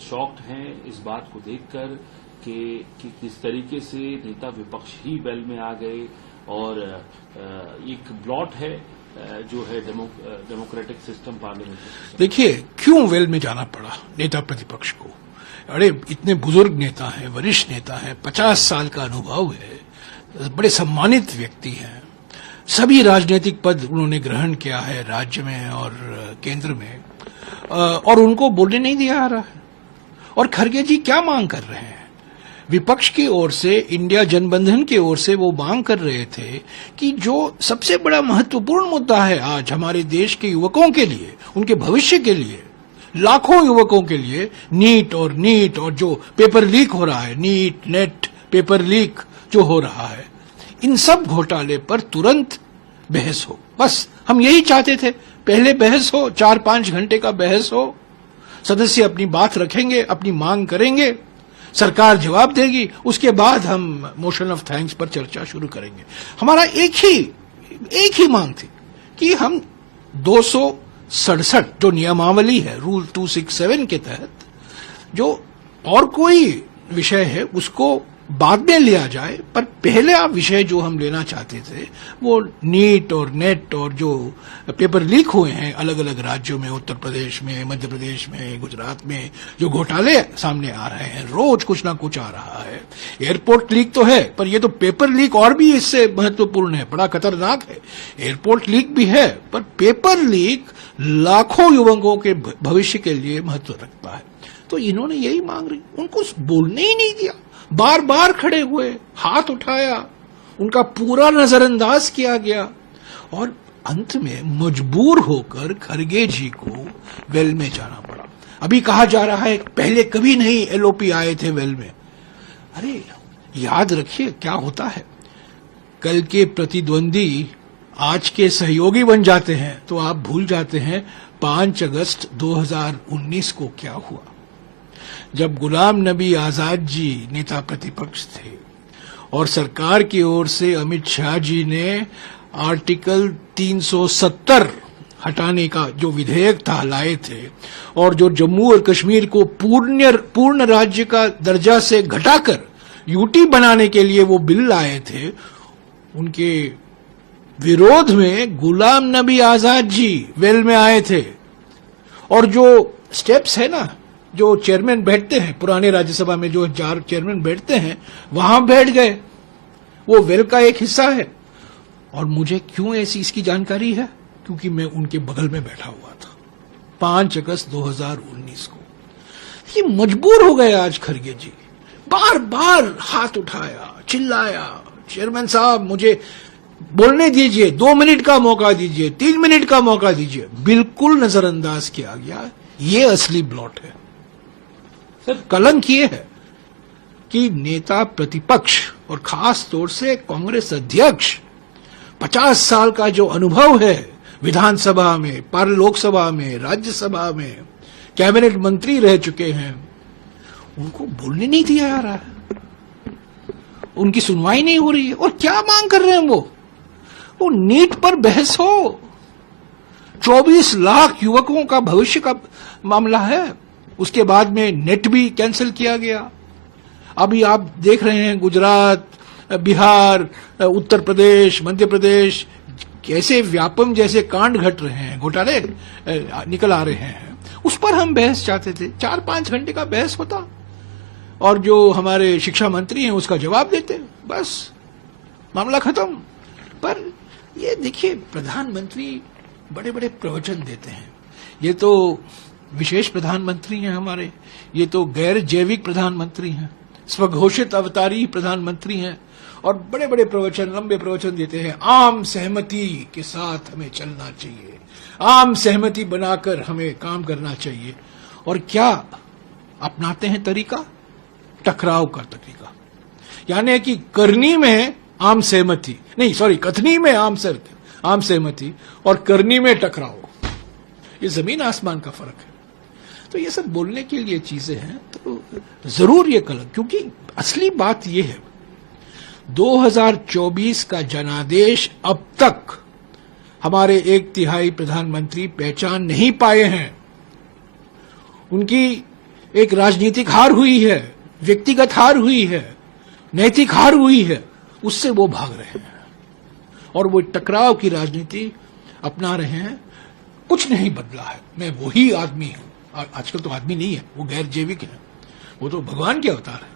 Shocked हैं इस बात को देखकर कि किस तरीके से नेता विपक्ष ही वेल में आ गए और एक ब्लॉट है जो है डेमोक्रेटिक सिस्टम पार्लियामेंट्री। देखिए क्यों वेल में जाना पड़ा नेता प्रतिपक्ष को। अरे इतने बुजुर्ग नेता हैं, वरिष्ठ नेता हैं, 50 साल का अनुभव है, बड़े सम्मानित व्यक्ति हैं, सभी राजनीतिक पद उन्होंने ग्रहण किया है राज्य में और केंद्र में, और उनको बोलने नहीं दिया जा रहा है। और खरगे जी क्या मांग कर रहे हैं? विपक्ष की ओर से, इंडिया जनबंधन की ओर से वो मांग कर रहे थे कि जो सबसे बड़ा महत्वपूर्ण मुद्दा है आज हमारे देश के युवकों के लिए, उनके भविष्य के लिए, लाखों युवकों के लिए, नीट और जो पेपर लीक हो रहा है, नीट नेट पेपर लीक जो हो रहा है, इन सब घोटाले पर तुरंत बहस हो। बस हम यही चाहते थे। पहले बहस हो, 4-5 घंटे का बहस हो, सदस्य अपनी बात रखेंगे, अपनी मांग करेंगे, सरकार जवाब देगी, उसके बाद हम मोशन ऑफ थैंक्स पर चर्चा शुरू करेंगे। हमारा एक ही मांग थी कि हम 267 जो नियमावली है रूल 267 के तहत जो और कोई विषय है उसको बाद में लिया जाए, पर पहला विषय जो हम लेना चाहते थे वो नीट और नेट और जो पेपर लीक हुए हैं अलग अलग राज्यों में, उत्तर प्रदेश में, मध्य प्रदेश में, गुजरात में जो घोटाले सामने आ रहे हैं, रोज कुछ ना कुछ आ रहा है। एयरपोर्ट लीक तो है, पर ये तो पेपर लीक और भी इससे महत्वपूर्ण है, बड़ा खतरनाक है। एयरपोर्ट लीक भी है, पर पेपर लीक लाखों युवकों के भविष्य के लिए महत्व रखता है। तो इन्होंने यही मांग रही, उनको बोलने ही नहीं दिया, बार बार खड़े हुए, हाथ उठाया, उनका पूरा नजरअंदाज किया गया और अंत में मजबूर होकर खरगे जी को वेल में जाना पड़ा। अभी कहा जा रहा है पहले कभी नहीं एलओपी आए थे वेल में। अरे याद रखिए क्या होता है, कल के प्रतिद्वंदी आज के सहयोगी बन जाते हैं तो आप भूल जाते हैं 5 अगस्त 2019 को क्या हुआ, जब गुलाम नबी आजाद जी नेता प्रतिपक्ष थे और सरकार की ओर से अमित शाह जी ने आर्टिकल 370 हटाने का जो विधेयक था लाए थे और जो जम्मू और कश्मीर को पूर्ण राज्य का दर्जा से घटाकर यूटी बनाने के लिए वो बिल लाए थे, उनके विरोध में गुलाम नबी आजाद जी वेल में आए थे। और जो स्टेप्स है ना, जो चेयरमैन बैठते हैं, पुराने राज्यसभा में जो 4 चेयरमैन बैठते हैं, वहां बैठ गए, वो वेल का एक हिस्सा है। और मुझे क्यों ऐसी इसकी जानकारी है? क्योंकि मैं उनके बगल में बैठा हुआ था 5 अगस्त 2019 को। ये मजबूर हो गए आज खरगे जी, बार बार हाथ उठाया, चिल्लाया, चेयरमैन साहब मुझे बोलने दीजिए, 2 मिनट का मौका दीजिए, 3 मिनट का मौका दीजिए, बिल्कुल नजरअंदाज किया गया। ये असली ब्लॉट है। कलंक ये है कि नेता प्रतिपक्ष और खास तौर से कांग्रेस अध्यक्ष 50 साल का जो अनुभव है विधानसभा में, लोकसभा में, राज्यसभा में, कैबिनेट मंत्री रह चुके हैं, उनको बोलने नहीं दिया जा रहा है, उनकी सुनवाई नहीं हो रही है। और क्या मांग कर रहे हैं वो नीट पर बहस हो, 24 लाख युवकों का भविष्य का मामला है। उसके बाद में नेट भी कैंसिल किया गया। अभी आप देख रहे हैं गुजरात, बिहार, उत्तर प्रदेश, मध्य प्रदेश कैसे व्यापम जैसे कांड घट रहे हैं, घोटाले निकल आ रहे हैं। उस पर हम बहस चाहते थे, 4-5 घंटे का बहस होता और जो हमारे शिक्षा मंत्री हैं उसका जवाब देते, बस मामला खत्म। पर ये देखिए प्रधानमंत्री बड़े बड़े प्रवचन देते हैं, ये तो विशेष प्रधानमंत्री हैं हमारे, ये तो गैर जैविक प्रधानमंत्री हैं, स्वघोषित अवतारी प्रधानमंत्री हैं और बड़े बड़े प्रवचन, लंबे प्रवचन देते हैं। आम सहमति के साथ हमें चलना चाहिए, आम सहमति बनाकर हमें काम करना चाहिए। और क्या अपनाते हैं तरीका? टकराव का तरीका, यानी कि करनी में आम सहमति नहीं, सॉरी, कथनी में आम सहमति और करनी में टकराव, ये जमीन आसमान का फर्क है। तो ये सब बोलने के लिए चीजें हैं, तो जरूर ये कलंक, क्योंकि असली बात ये है 2024 का जनादेश अब तक हमारे 1/3 प्रधानमंत्री पहचान नहीं पाए हैं। उनकी एक राजनीतिक हार हुई है, व्यक्तिगत हार हुई है, नैतिक हार हुई है, उससे वो भाग रहे हैं और वो टकराव की राजनीति अपना रहे हैं। कुछ नहीं बदला है, मैं वही आदमी हूं। आजकल तो आदमी नहीं है, वो गैर जैविक है, वो तो भगवान के अवतार है।